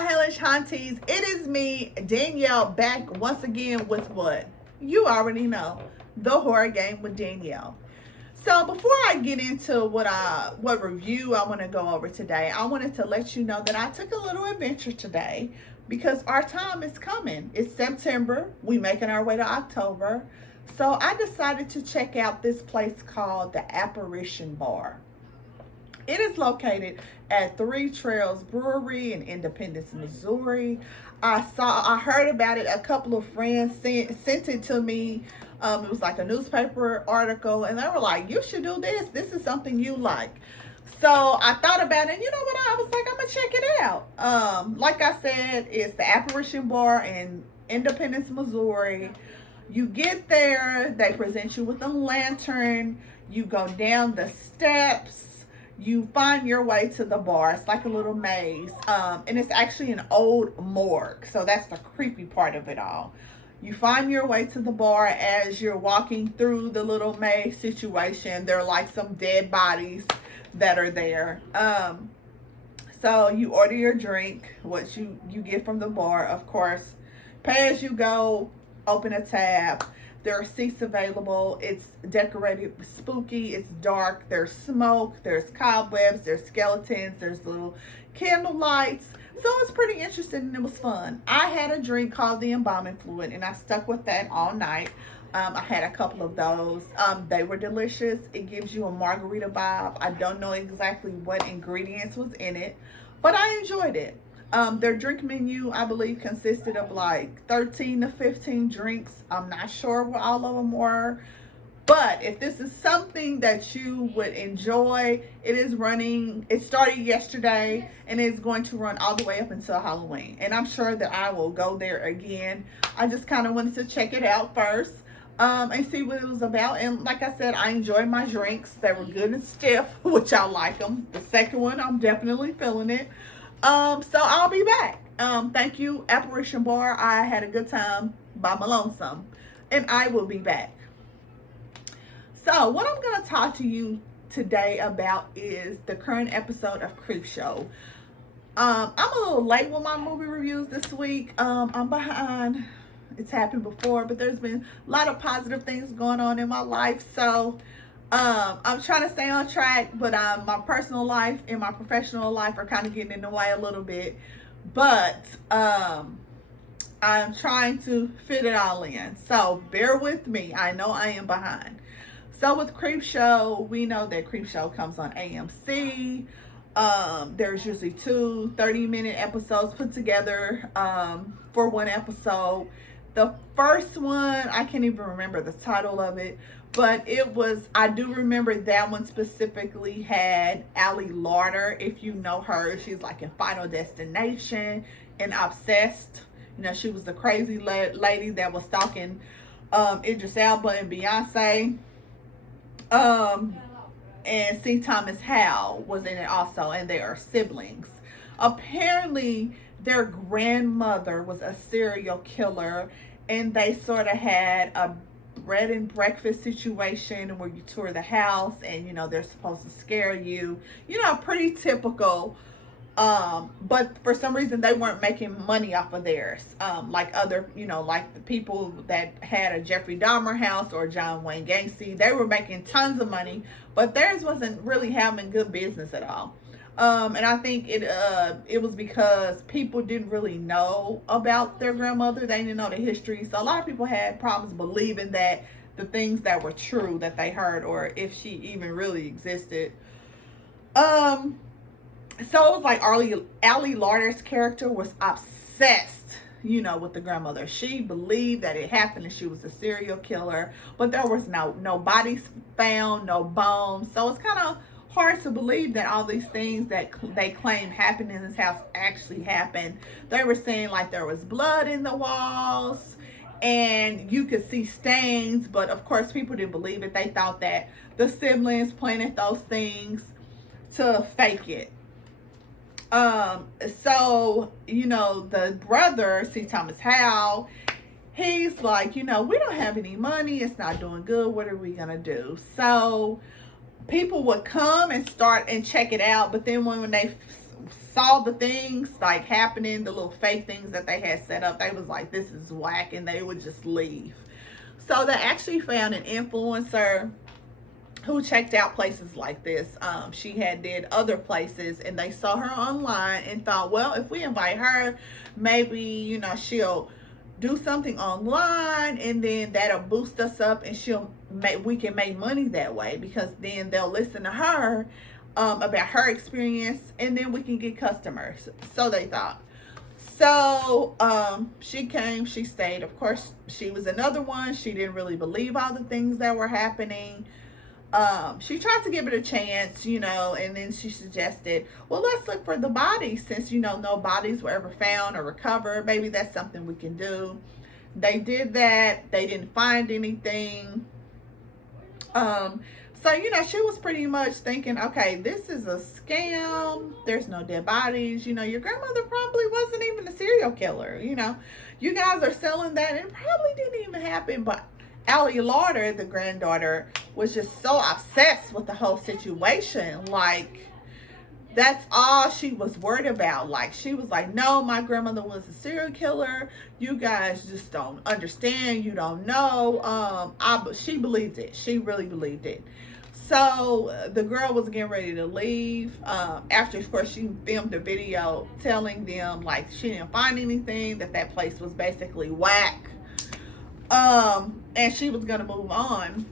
my hellish haunties. It is me, Danielle, back once again with what? You already know, the horror game with Danielle. So before I get into what review I want to go over today, I wanted to let you know that I took a little adventure today because our time is coming. It's September. We making our way to October. So I decided to check out this place called the Apparition Bar. It is located at Three Trails Brewery in Independence, Missouri. I heard about it. A couple of friends sent it to me. It was like a newspaper article, and they were like, "You should do this. This is something you like." So I thought about it. And you know what? I was like, "I'm gonna check it out." Like I said, it's the Apparition Bar in Independence, Missouri. You get there, they present you with a lantern. You go down the steps. You find your way to the bar. It's like a little maze. And it's actually an old morgue. So that's the creepy part of it all. You find your way to the bar as you're walking through the little maze situation. There are like some dead bodies that are there. So you order your drink, what you get from the bar, of course. Pay as you go, open a tab. There are seats available. It's decorated spooky. It's dark. There's smoke. There's cobwebs. There's skeletons. There's little candle lights. So it's pretty interesting and it was fun. I had a drink called the embalming fluid and I stuck with that all night. I had a couple of those. They were delicious. It gives you a margarita vibe. I don't know exactly what ingredients was in it, but I enjoyed it. Their drink menu, I believe, consisted of like 13 to 15 drinks. I'm not sure what all of them were. But if this is something that you would enjoy, it started yesterday and it's going to run all the way up until Halloween. And I'm sure that I will go there again. I just kind of wanted to check it out first and see what it was about. And like I said, I enjoyed my drinks. They were good and stiff, which I like them. The second one, I'm definitely feeling it. So I'll be back. Thank you, Apparition Bar. I had a good time by my lonesome, and I will be back. So what I'm going to talk to you today about is the current episode of Creepshow. I'm a little late with my movie reviews this week. I'm behind. It's happened before, but there's been a lot of positive things going on in my life. So I'm trying to stay on track, but my personal life and my professional life are kind of getting in the way a little bit. But I'm trying to fit it all in. So bear with me. I know I am behind. So with Creepshow, we know that Creepshow comes on AMC. There's usually 2 30-minute episodes put together for one episode. The first one, I can't even remember the title of it, but I do remember that one specifically had Ali Larter. If you know her, she's like in Final Destination and Obsessed. You know, she was the crazy lady that was stalking Idris Elba and Beyonce. And C. Thomas Howell was in it also, and they are siblings. Apparently, their grandmother was a serial killer, and they sort of had a bread and breakfast situation where you tour the house and, you know, they're supposed to scare you. You know, pretty typical. But for some reason, they weren't making money off of theirs. Like other, you know, like the people that had a Jeffrey Dahmer house or John Wayne Gacy, they were making tons of money, but theirs wasn't really having good business at all. And I think it was because people didn't really know about their grandmother. They didn't know the history. So a lot of people had problems believing that the things that were true that they heard, or if she even really existed. So it was like Ali Larter's character was obsessed, you know, with the grandmother. She believed that it happened and she was a serial killer, but there was no bodies found, no bones. So it's kind of hard to believe that all these things that they claim happened in this house actually happened. They were saying like there was blood in the walls and you could see stains, but of course people didn't believe it. They thought that the siblings planted those things to fake it. So, you know, the brother, C. Thomas Howell, he's like, you know, we don't have any money. It's not doing good. What are we going to do? So people would come and start and check it out. But then when they saw the things like happening, the little fake things that they had set up, they was like, this is whack, and they would just leave. So they actually found an influencer who checked out places like this. She had did other places, and they saw her online and thought, well, if we invite her, maybe, you know, she'll do something online, and then that'll boost us up, and we can make money that way, because then they'll listen to her about her experience, and then we can get customers. So they thought. So she came, she stayed. Of course, she was another one. She didn't really believe all the things that were happening. She tried to give it a chance, you know, and then she suggested, well, let's look for the bodies, since, you know, no bodies were ever found or recovered. Maybe that's something we can do. They did that. They didn't find anything. So, you know, she was pretty much thinking, okay, this is a scam. There's no dead bodies. You know, your grandmother probably wasn't even a serial killer. You know, you guys are selling that, and it probably didn't even happen. But Allie Lauder, the granddaughter, was just so obsessed with the whole situation. Like, that's all she was worried about. Like, she was like, no, my grandmother was a serial killer. You guys just don't understand. You don't know. She believed it. She really believed it. So the girl was getting ready to leave. After, of course, she filmed a video telling them, like, she didn't find anything, that place was basically whack. And she was going to move on.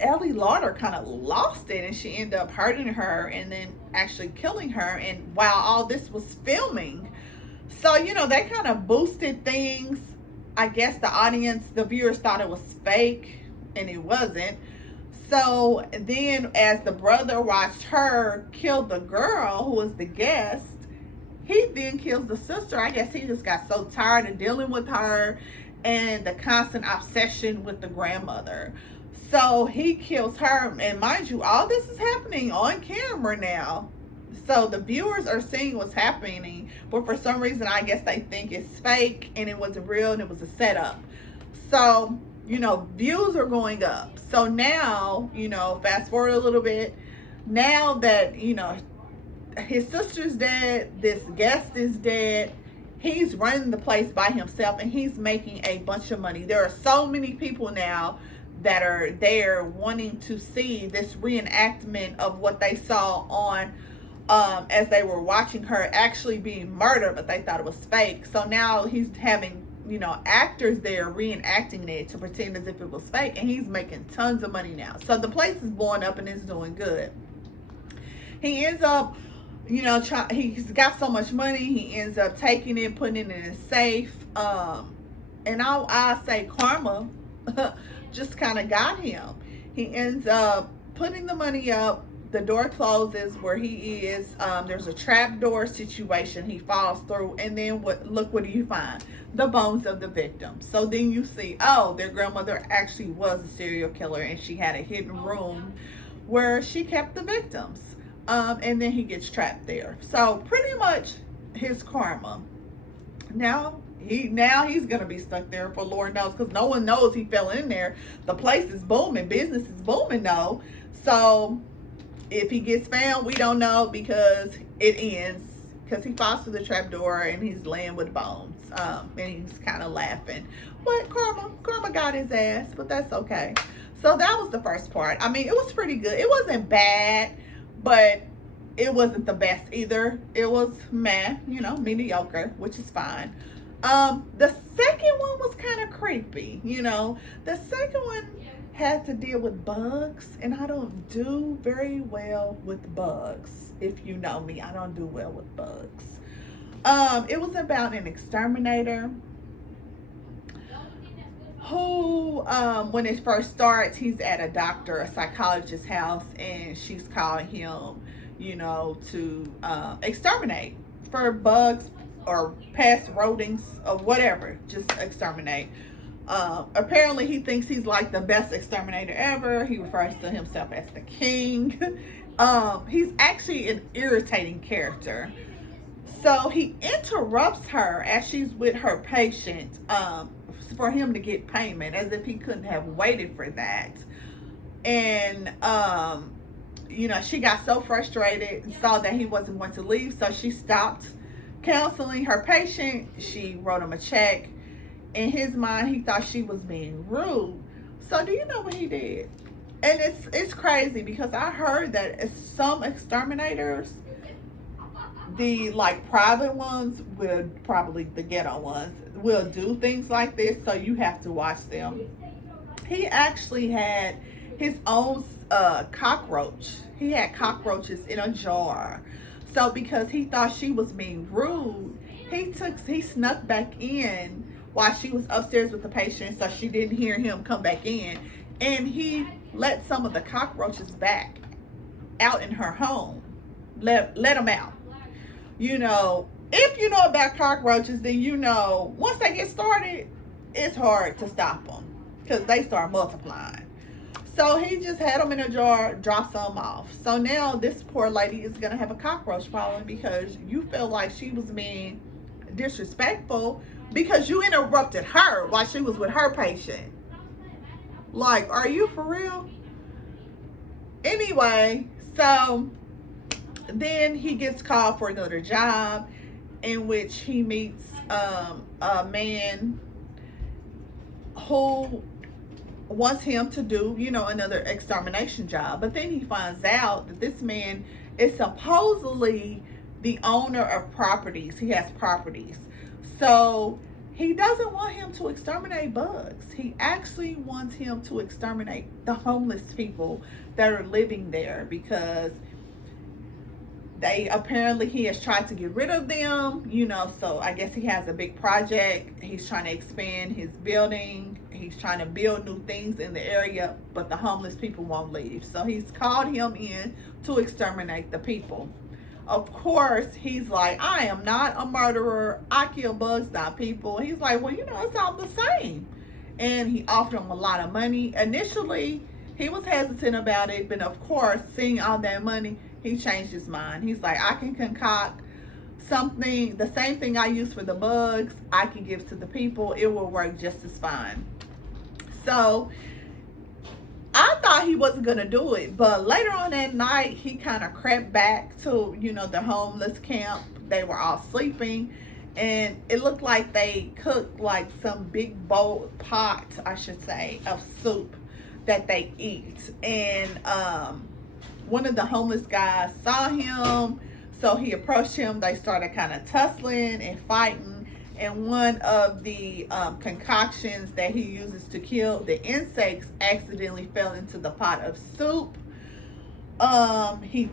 Allie Lauder kind of lost it, and she ended up hurting her and then actually killing her, and while all this was filming. So, you know, they kind of boosted things. I guess the audience, the viewers, thought it was fake, and it wasn't. So then, as the brother watched her kill the girl who was the guest, he then kills the sister. I guess he just got so tired of dealing with her and the constant obsession with the grandmother. So he kills her, and mind you, all this is happening on camera now. So the viewers are seeing what's happening, but for some reason, I guess they think it's fake and it wasn't real and it was a setup. So, you know, views are going up. So now, you know, fast forward a little bit. Now that, you know, his sister's dead, this guest is dead, he's running the place by himself, and he's making a bunch of money. There are so many people now that are there wanting to see this reenactment of what they saw on as they were watching her actually being murdered, but they thought it was fake. So now he's having, you know, actors there reenacting it to pretend as if it was fake, and he's making tons of money now. So the place is blowing up and it's doing good. He ends up, you know, he's got so much money, he ends up taking it, putting it in a safe. And I say karma just kind of got him. He ends up putting the money up. The door closes where he is. There's a trap door situation. He falls through, and then look what do you find? The bones of the victim. So then you see, oh, their grandmother actually was a serial killer, and she had a hidden room where she kept the victims. And then he gets trapped there. So pretty much his karma. Now he's gonna be stuck there for Lord knows, because no one knows he fell in there. The place is booming, business is booming though. So if he gets found, we don't know, because it ends because he falls through the trap door and he's laying with bones. And he's kind of laughing. But karma got his ass, but that's okay. So that was the first part. I mean, it was pretty good. It wasn't bad, but it wasn't the best either. It was meh, you know, mediocre, which is fine. The second one was kind of creepy, you know. The second one had to deal with bugs, and I don't do very well with bugs. If you know me, I don't do well with bugs. It was about an exterminator who, when it first starts, he's at a psychologist's house, and she's calling him, you know, to exterminate for bugs or pest, rodents, or whatever, just exterminate. Apparently he thinks he's like the best exterminator ever. He refers to himself as the king. He's actually an irritating character. So he interrupts her as she's with her patient for him to get payment, as if he couldn't have waited for that. And she got so frustrated and saw that he wasn't going to leave, so she stopped counseling her patient. She wrote him a check. In his mind, he thought she was being rude. So do you know what he did? And it's crazy because I heard that some exterminators, the like private ones, will probably the ghetto ones, will do things like this, so you have to watch them. He actually had his own cockroach. He had cockroaches in a jar. So because he thought she was being rude, he snuck back in while she was upstairs with the patient, so she didn't hear him come back in, and he let some of the cockroaches back out in her home. Let them out. If you know about cockroaches, then once they get started, it's hard to stop them because they start multiplying. So he just had them in a jar, dropped some off. So now this poor lady is going to have a cockroach problem because you feel like she was being disrespectful because you interrupted her while she was with her patient. Like, are you for real? Anyway, so then he gets called for another job in which he meets a man who wants him to do, another extermination job. But then he finds out that this man is supposedly the owner of properties. He has properties. So he doesn't want him to exterminate bugs. He actually wants him to exterminate the homeless people that are living there because he has tried to get rid of them, so I guess he has a big project. He's trying to expand his building. He's trying to build new things in the area, but the homeless people won't leave. So he's called him in to exterminate the people. Of course, he's like, I am not a murderer. I kill bugs, not people. He's like, well, it's all the same. And he offered him a lot of money. Initially, he was hesitant about it, but of course, seeing all that money, he changed his mind. He's like, I can concoct something, the same thing I use for the bugs, I can give to the people. It will work just as fine. So I thought he wasn't going to do it, but later on that night, he kind of crept back to, the homeless camp. They were all sleeping, and it looked like they cooked like some big bowl pot, I should say, of soup that they eat. And one of the homeless guys saw him, so he approached him. They started kind of tussling and fighting. And one of the concoctions that he uses to kill the insects accidentally fell into the pot of soup. He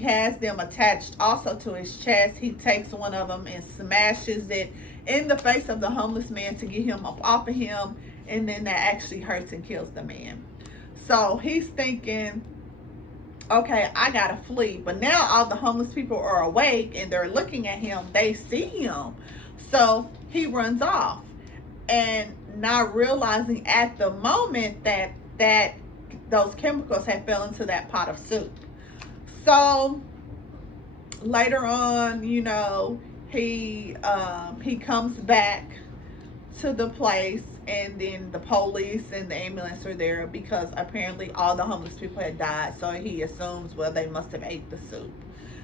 has them attached also to his chest. He takes one of them and smashes it in the face of the homeless man to get him up off of him. And then that actually hurts and kills the man. So he's thinking, okay, I gotta flee. But now all the homeless people are awake and they're looking at him. They see him. So he runs off, and not realizing at the moment that those chemicals had fell into that pot of soup. So later on, he comes back to the place, and then the police and the ambulance are there because apparently all the homeless people had died. So he assumes, well, they must have ate the soup.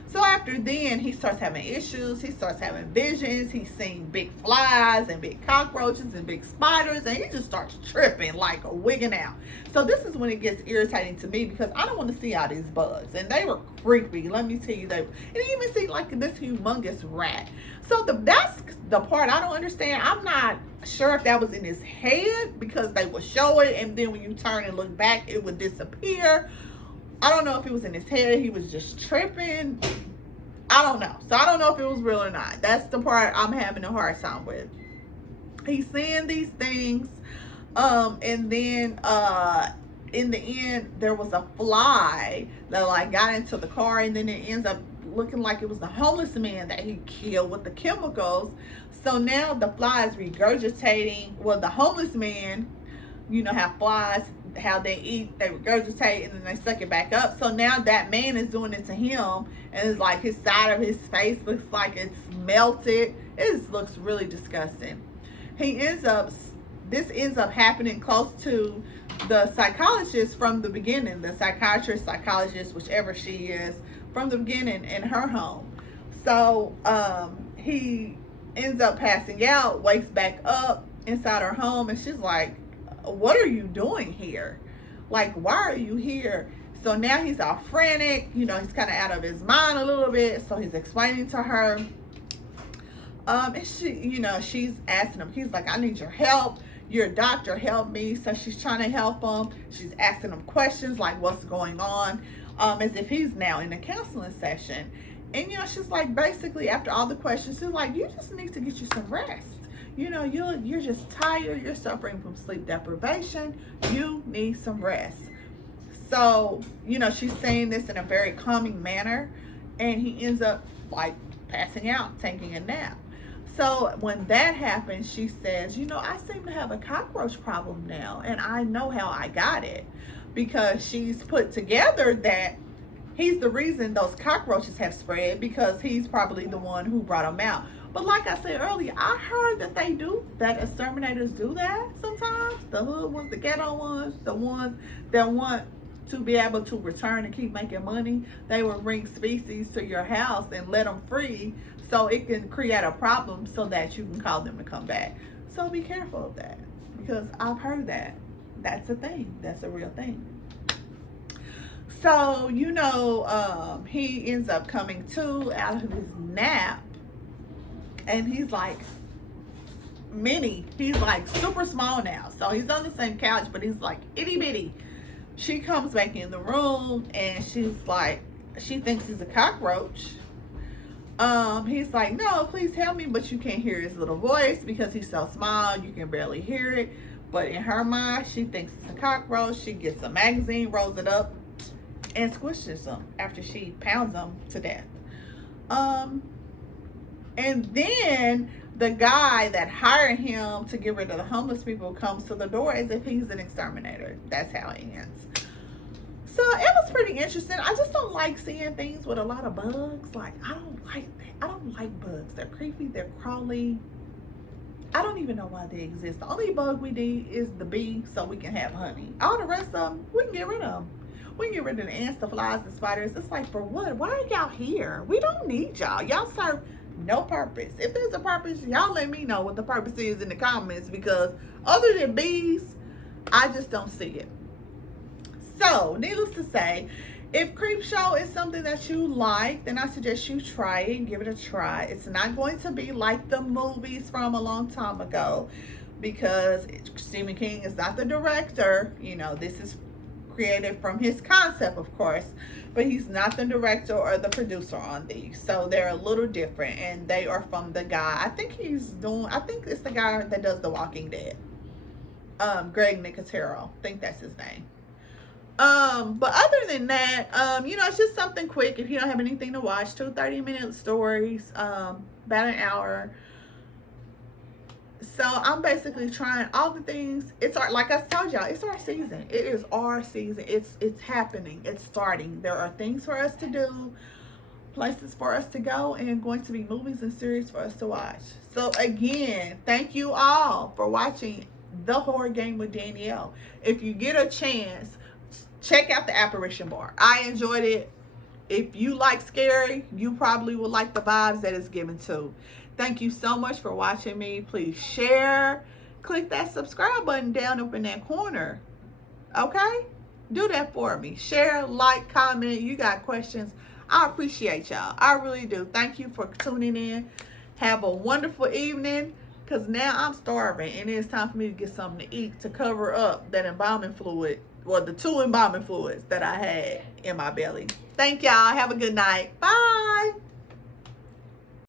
So after then, he starts having issues. He starts having visions. He's seeing big flies and big cockroaches and big spiders, and he just starts tripping, like wigging out. So this is when it gets irritating to me because I don't want to see all these bugs, and they were creepy. Let me tell you, and you even see like this humongous rat. So that's the part I don't understand. I'm not sure if that was in his head because they would show it, and then when you turn and look back, it would disappear. I don't know if it was in his head. He was just tripping. I don't know. So I don't know if it was real or not. That's the part I'm having a hard time with. He's seeing these things. And then in the end, there was a fly that got into the car. And then it ends up looking like it was the homeless man that he killed with the chemicals. So now the fly is regurgitating. Well, the homeless man, have flies, how they eat, they regurgitate, and then they suck it back up. So now that man is doing it to him, and it's like his side of his face looks like it's melted. It just looks really disgusting. This ends up happening close to the psychologist from the beginning, the psychiatrist, psychologist, whichever she is, from the beginning in her home. So he ends up passing out, wakes back up inside her home, and she's like, what are you doing here? Like, why are you here? So now he's all frantic, you know, he's kind of out of his mind a little bit. So he's explaining to her. And she, you know, she's asking him, he's like, I need your help. You're a doctor, help me. So she's trying to help him. She's asking him questions like what's going on, as if he's now in a counseling session. And, you know, she's like, basically after all the questions, she's like, you just need to get you some rest. You know, you're just tired. You're suffering from sleep deprivation. You need some rest. So, you know, she's saying this in a very calming manner, and he ends up like passing out, taking a nap. So when that happens, she says, you know, I seem to have a cockroach problem now, and I know how I got it, because she's put together that he's the reason those cockroaches have spread, because he's probably the one who brought them out. But like I said earlier, I heard that exterminators do that sometimes. The hood ones, the ghetto ones, the ones that want to be able to return and keep making money, they will bring species to your house and let them free, so it can create a problem so that you can call them to come back. So be careful of that, because I've heard that. That's a thing. That's a real thing. So, you know, he ends up coming to out of his nap, and he's like he's like super small now. So he's on the same couch, but he's like itty bitty. She comes back in the room, and she's like, she thinks he's a cockroach. He's like, no, please help me, but you can't hear his little voice because he's so small, you can barely hear it. But in her mind, she thinks it's a cockroach. She gets a magazine, rolls it up, and squishes him after she pounds him to death. And then the guy that hired him to get rid of the homeless people comes to the door as if he's an exterminator. That's how it ends. So it was pretty interesting. I just don't like seeing things with a lot of bugs. Like, I don't like that. I don't like bugs. They're creepy. They're crawly. I don't even know why they exist. The only bug we need is the bee, so we can have honey. All the rest of them, we can get rid of them. We can get rid of the ants, the flies, the spiders. It's like, for what? Why are y'all here? We don't need y'all. Y'all serve no purpose. If there's a purpose, y'all let me know what the purpose is in the comments, because other than bees, I just don't see it. So, needless to say, if Creepshow is something that you like, then I suggest you try it and give it a try. It's not going to be like the movies from a long time ago, because Stephen King is not the director. You know, this is created from his concept, of course, but he's not the director or the producer on these. So they're a little different, and they are from the guy. I think it's the guy that does The Walking Dead. Greg Nicotero. I think that's his name. But other than that, you know, it's just something quick if you don't have anything to watch. 2 30-minute stories, about an hour. So I'm basically trying all the things. It's our, like I told y'all, it's our season. It is our season. It's happening. It's starting. There are things for us to do, places for us to go, and going to be movies and series for us to watch. So again, thank you all for watching The Horror Game with Danielle. If you get a chance, check out the Apparition bar. I enjoyed it. If you like scary, you probably will like the vibes that it's given too. Thank you so much for watching me. Please share. Click that subscribe button down up in that corner. Okay? Do that for me. Share, like, comment. You got questions. I appreciate y'all. I really do. Thank you for tuning in. Have a wonderful evening, because now I'm starving, and it's time for me to get something to eat to cover up that embalming fluid, or the 2 embalming fluids that I had in my belly. Thank y'all. Have a good night. Bye.